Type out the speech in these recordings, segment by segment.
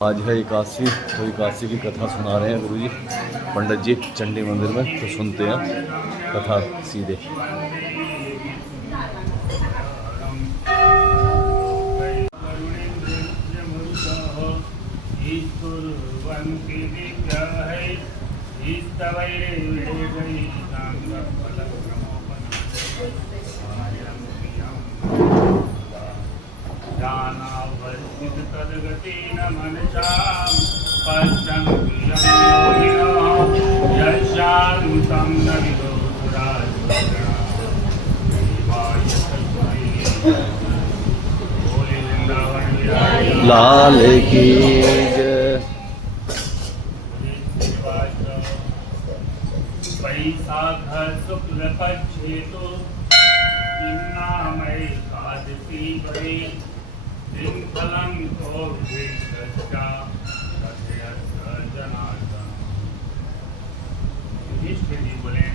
आज है एकादशी, तो एकादशी की कथा सुना रहे हैं गुरुजी पंडित जी चंडी मंदिर में। तो सुनते हैं कथा सीधे। तद्गतेन मनसां पश्यन्ति योगिनः यशान्तं न विदुराजगणा देवाय तस्मै बोले वृंदावन बिहारी लाल की जय। वैशाख शुक्ल पक्षे तो नामय एकादशी वै फलं को जनार्दन। युधिष्ठिर जी बोले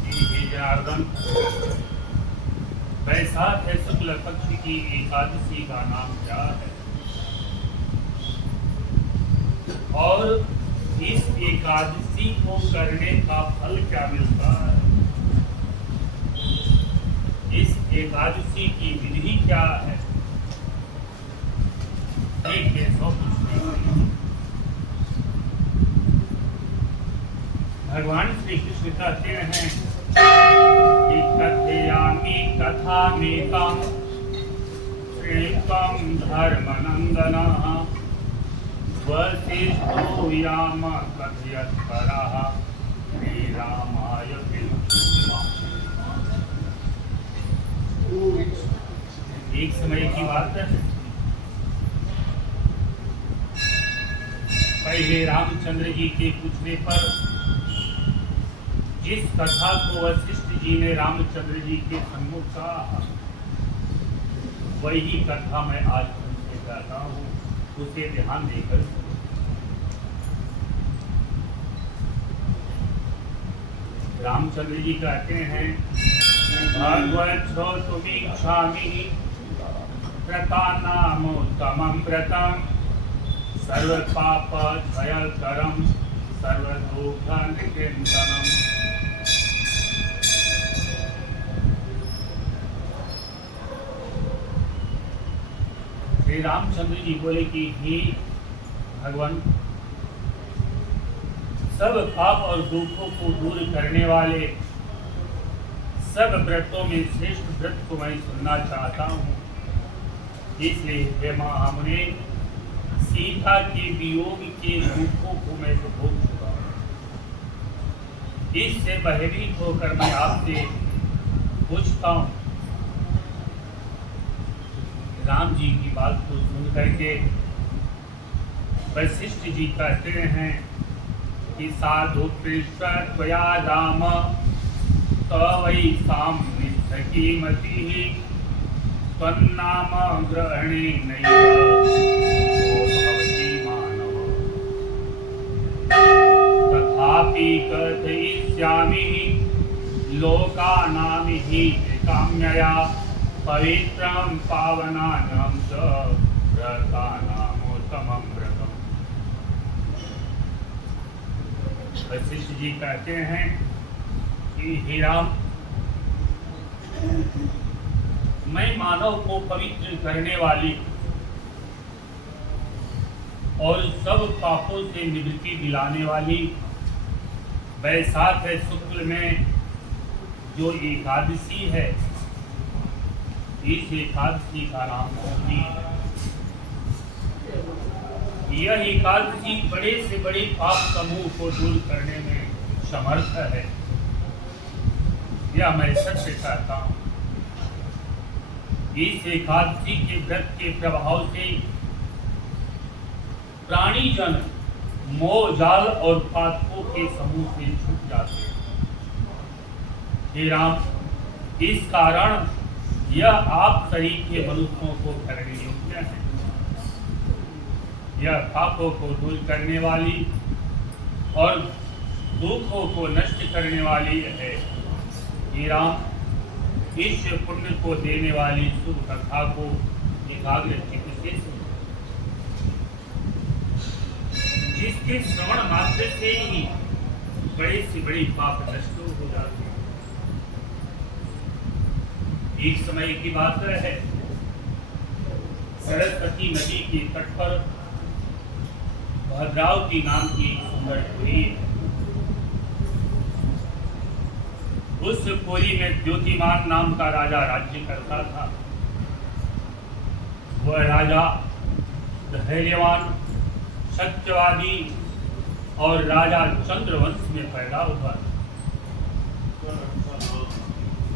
कि जनार्दन, वैशाख है शुक्ल पक्ष की एकादशी का नाम क्या है और इस एकादशी को करने का फल क्या मिलता है? इस एकादशी की विधि क्या है? भगवान श्री कृष्ण कहते हैं कि कथयामि कथामेकं श्रेष्ठं धर्मनंदनः वसिष्ठो याम कथयत् परः श्रीरामाय एक समय की बात है, पहले रामचंद्र जी के पूछने पर जिस कथा को वशिष्ठ जी ने रामचंद्र जी के सम्मुख कहा, वही कथा मैं आज तुमसे कहता हूँ, उसे ध्यान देकर। रामचंद्र जी कहते हैं, भगवत श्रोतुमीक्षामि व्रतानामुत्तमं व्रतं सर्वपापक्षयकरं सर्वदुःखनिकृन्तनम्। श्री रामचंद्र जी बोले कि हे भगवान, सब पाप और दुखों को दूर करने वाले सब व्रतों में श्रेष्ठ व्रत को मैं सुनना चाहता हूँ। इसलिए हे महामुने, सीता के वियोग के दुखों को मैं तो भोग चुका हूँ। इससे भयभीत होकर मैं आपसे पूछता हूँ। राम जी की बात को सुन करके वशिष्ठ जी कहते हैं कि साधु कृष्ण त्वया राम तवै साम्निष्ठकी मतिः त्वन्नाम ग्रहणे नैव भवति मानव तथापि कथयिष्यामि लोकानां हि काम्यया पवित्रं पावनानां च व्रतानामुत्तमं व्रतम्। वशिष्ठ जी कहते हैं कि हे राम, मैं मानव को पवित्र करने वाली और सब पापों से निवृत्ति दिलाने वाली वैशाख शुक्ल में जो एकादशी है, इस एकादशी का नाम होती है। यह एकादशी बड़े से बड़े पाप समूह को दूर करने में समर्थ है, यह मैं सत्य कहता हूँ। इस एकादशी के व्रत के प्रभाव से प्राणी जन मोह जाल और पातकों के समूह से छूट जाते हैं। हे राम, इस कारण यह आप शरीर के मनुष्यों को करने योग्य है। यह पापों को दूर करने वाली और दुखों को नष्ट करने वाली है। हे राम, इस पुण्य को देने वाली शुभ कथा को एकाग्र चित्त से सुनो। जिसके श्रवण मात्र से ही बड़े से बड़े पाप नष्ट हो जाते हैं। एक समय की बात है, सरस्वती नदी के तट पर भद्रावती नाम की एक सुंदर पुरी है। उस पुरी में द्योतिमान नाम का राजा राज्य करता था। वह राजा धैर्यवान, सत्यवादी और राजा चंद्रवंश में पैदा हुआ।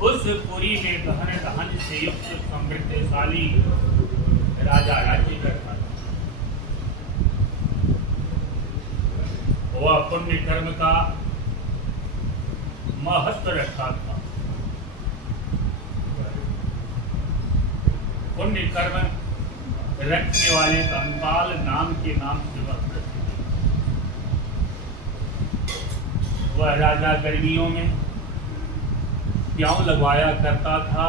उस पुरी में धन धान्य से युक्त समृद्धशाली राजा राज्य करता था। वह पुण्य कर्म का महत्व रखता था। पुण्य कर्म रखने वाले कंकाल नाम के नाम से वह प्रसिद्ध। वह राजा गर्मियों में प्याऊ लगवाया करता था।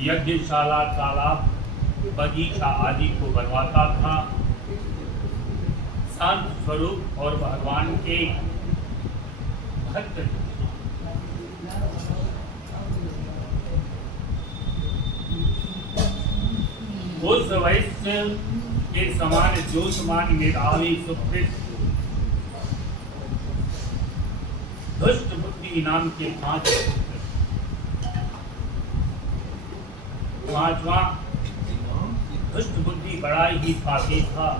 यज्ञशाला, तालाब, बगीचा आदि को बनवाता था। शांत स्वरूप और भगवान के भक्त उस वैश्य के समान ज्योतिमान मेधावी सुकृत दुष्ट बुद्धि नाम के 5 पांचवा दुष्ट बुद्धि बड़ा ही पापी था।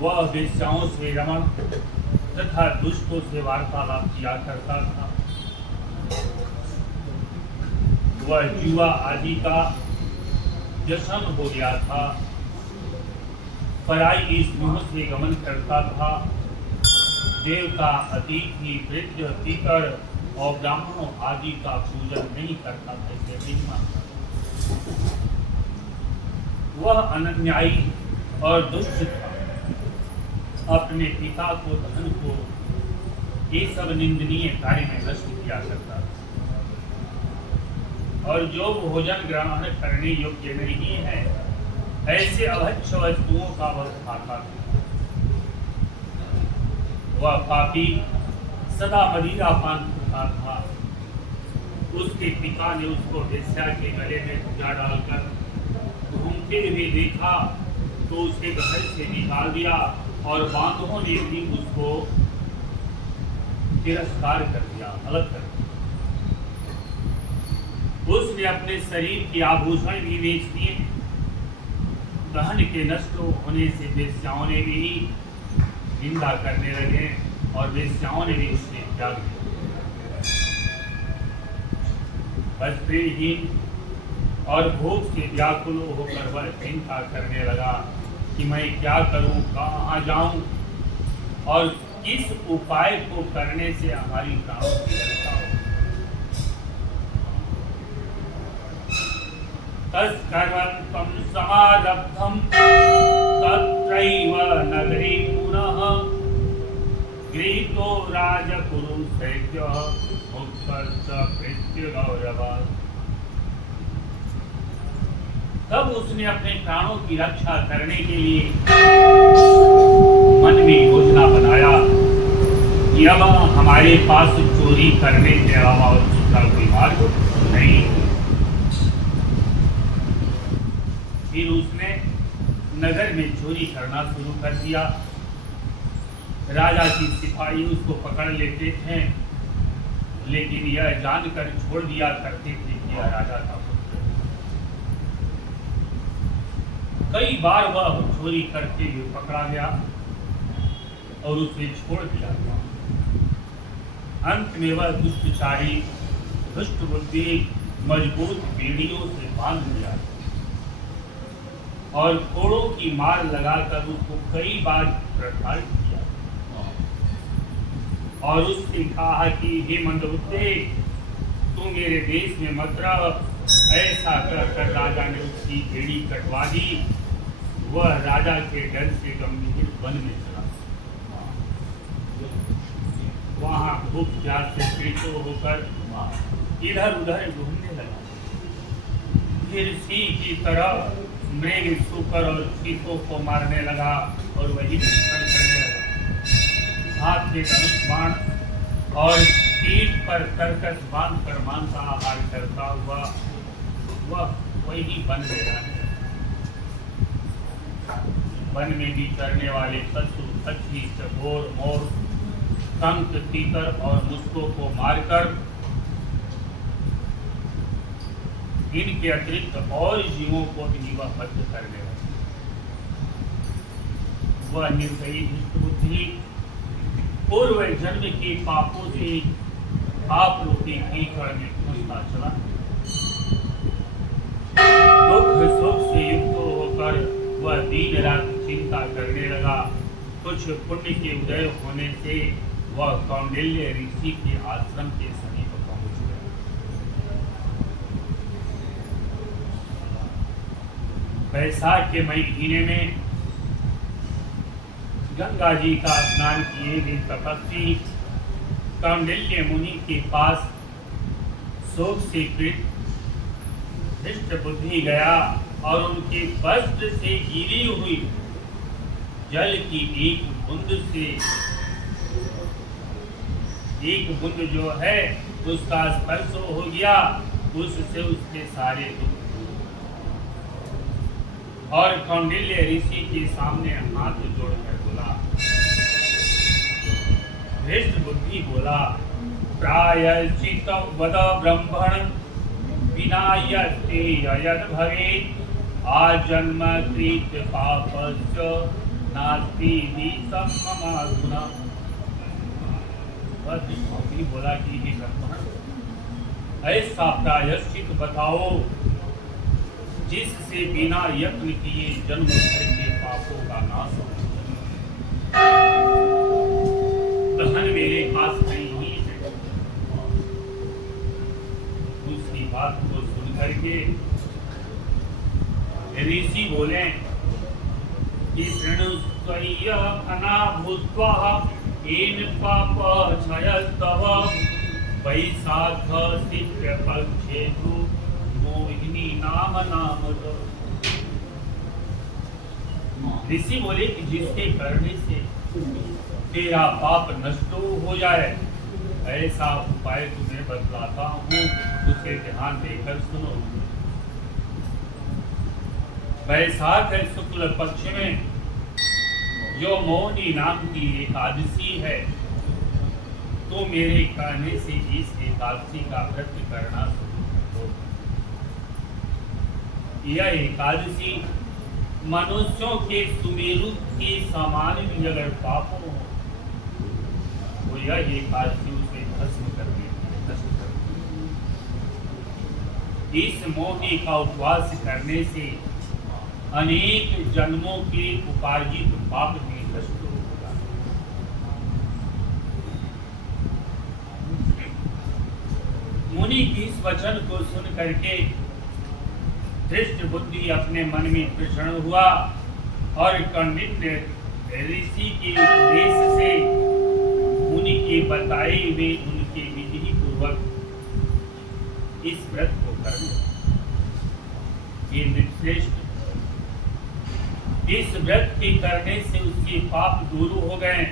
वह वेश्याओं से रमण तथा दुष्टों से वार्तालाप किया करता था। वह जुआ आदि का व्यसन हो गया था। पराई स्नेह से गमन करता था। देवता, अतिथि, वृद्ध, पितर और ब्राह्मणों आदि का पूजन नहीं करता था, इसे नहीं मानता। वह अनन्यायी और दुष्ट था। अपने पिता को, धन को, ये सब निंदनीय कार्य में नष्ट किया करता था। और जो भोजन ग्रहण करने योग्य नहीं है, ऐसे अभक्ष्य वस्तुओं का वह खाता था। वह पापी सदा मदिरा पान करता था। उसके पिता ने उसको वेश्या के गले में पूजा डालकर घूमते हुए देखा तो उसे घर से निकाल दिया और बांधवों ने भी उसको तिरस्कार कर दिया, अलग कर दिया। उसने अपने शरीर के आभूषण भी बेच दिए। धन के नष्ट होने से वेश्याओं ने भी निंदा करने लगे और वेश्याओं ने भी उसने त्याग दिया। वस्त्रहीन और भोग से व्याकुल होकर वह चिंता करने लगा कि मैं क्या करूं, कहाँ जाऊं और किस उपाय को करने से हमारी प्राणों की रक्षा हो। तत्कर्वन्तं समारब्धं तत्रैव नगरे पुनः गृहीतो राजपुरुषैर्यः मुक्तश्च कृत्यगौरवात्। तब उसने अपने प्राणों की रक्षा करने के लिए मन में योजना बनाया कि अब हमारे पास चोरी करने के अलावा और दूसरा कोई मार्ग नहीं। फिर उसने नगर में चोरी करना शुरू कर दिया। राजा की सिपाही उसको पकड़ लेते थे, लेकिन यह जानकर छोड़ दिया करते थे कि यह राजा का पुत्र। कई बार वह चोरी करते हुए पकड़ा गया और उसे छोड़ दिया गया। अंत में वह दुष्टचारी, दुष्ट बुद्धि मजबूत बेड़ियों से बांध दिया और कोड़ों की मार लगाकर उसको कई बार प्रताड़ित किया और उससे कहा कि हे मंदबुद्धे, तू मेरे देश में मत रह। ऐसा कर राजा ने उसकी बेड़ी कटवा दी। वह राजा के डर से गंभीर वन में चला। वहां भूख प्यास से पीड़ित होकर इधर उधर घूमने लगा। फिर सिंह की तरह मृग सूकर और चीतों को मारने लगा और वही भक्षण करने लगा। हाथ में धनुष बाण और पीठ पर कर्कश बांध कर मांसाहार करता हुआ वह वही वन में रहने लगा। वन में भी चरने वाले पशु पक्षी चकोर मोर कंक तीतर और मुस्कों को मारकर इनके अतिरिक्त और जीवों को भी वह वध करने लगा। वह निर्दयी बुद्धि पूर्व जन्म के पापों से पाप रूपी कीचड़ में फंसता चला। दुख सुख से युक्त होकर वह दिन रात चिंता करने लगा। कुछ पुण्य के उदय होने से वह कौंडिल्य ऋषि के आश्रम के समीप पहुंच गया। बैसाख के महीने में गंगा जी का स्नान किए हुए तपस्वी कौंडिल्य मुनि के पास शोक से पीड़ित धृष्ट बुद्धि गया और उनके वस्त्र से गिरी हुई जल की एक बूंद जो है उसका स्पर्श हो गया, उससे उसके सारे दुख और कौंडिल्य ऋषि के सामने हाथ जोड़कर बोला, धृष्ट बुद्धि बोला, प्रायश्चित वद ब्रह्मण विनायते यद भवेत् आजन्म कृत पापस्य नास्ति नीतम ममाधुना। वह बोला कि हे ब्रह्मण, ऐसा प्रायश्चित बताओ जिससे बिना यत्न किए जन्म भर के पापों का नाश हो। धन मेरे पास नहीं है। उसकी बात को सुनकर के ऋषि बोले कि शृणुस्त्वय्य अनाभूत्वा येन पापक्षयस्तव वैशाख शुक्ल पक्षेषु मोहिनी नाम नामतः। ऋषि बोले कि जिसके करने से तेरा पाप नष्ट हो जाए ऐसा उपाय तुम्हें बतलाता हूँ, उसे ध्यान देकर सुनो। वैशाख शुक्ल पक्ष में जो मौनी नाम की एकादशी है, तो मेरे कहने से इस एकादशी का व्रत करना शुरू कर दो। यह एकादशी मनुष्यों के सुमेरु के समान भी अगर पाप हो तो यह एकादशी उसे भस्म कर देती है। इस मौनी का उपवास करने से अनेक जन्मों के उपार्जित पाप भी नष्ट होगा। मुनि की इस वचन को सुन करके धृष्ट बुद्धि अपने मन में प्रसन्न हुआ और कौंडिल्य ऋषि के उपदेश से मुनि के बताए हुए उनके विधि पूर्वक इस व्रत को कर लिया। ये नृपश्रेष्ठ, इस व्रत के करने से उसके पाप दूर हो गए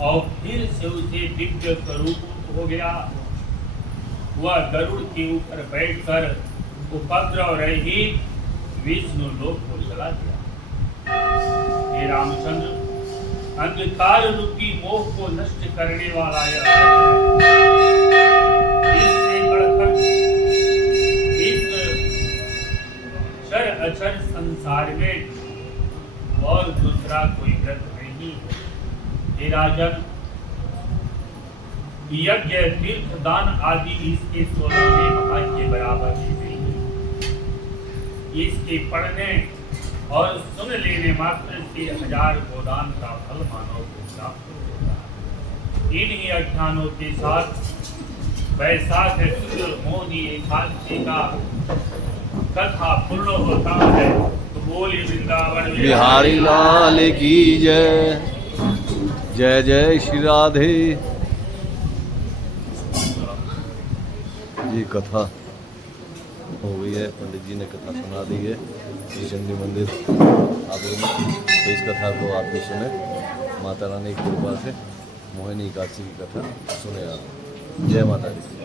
और फिर से उसे दिव्य स्वरूप हो गया। वह गरुड़ के ऊपर बैठकर उपद्रव रहित विष्णु लोक को चला गया। हे रामचंद्र, अंधकार रूपी मोह को नष्ट करने वाला यह इससे बढ़कर इस चर अचर संसार में और दूसरा कोई व्रत नहीं है। हे राजन, यज्ञ तीर्थ दान आदि इसके 16वें महा के बराबर ही नहीं है। इसके पढ़ने और सुन लेने मात्र से 1000 गोदान का फल मानव को प्राप्त होगा। इन्हीं अज्ञानों के साथ वैशाख शुक्ल मौनी एकादशी का कथा पूर्ण होता है। तो बोली वृंदावन बिहारी लाल की जय। जय जय श्री राधे। ये कथा हो गई है, पंडित जी ने कथा सुना दी है श्री चंडी मंदिर आबू में। तो इस कथा को आप भी सुने, माता रानी की कृपा से मोहिनी एकादशी की कथा सुने आप। जय माता दी।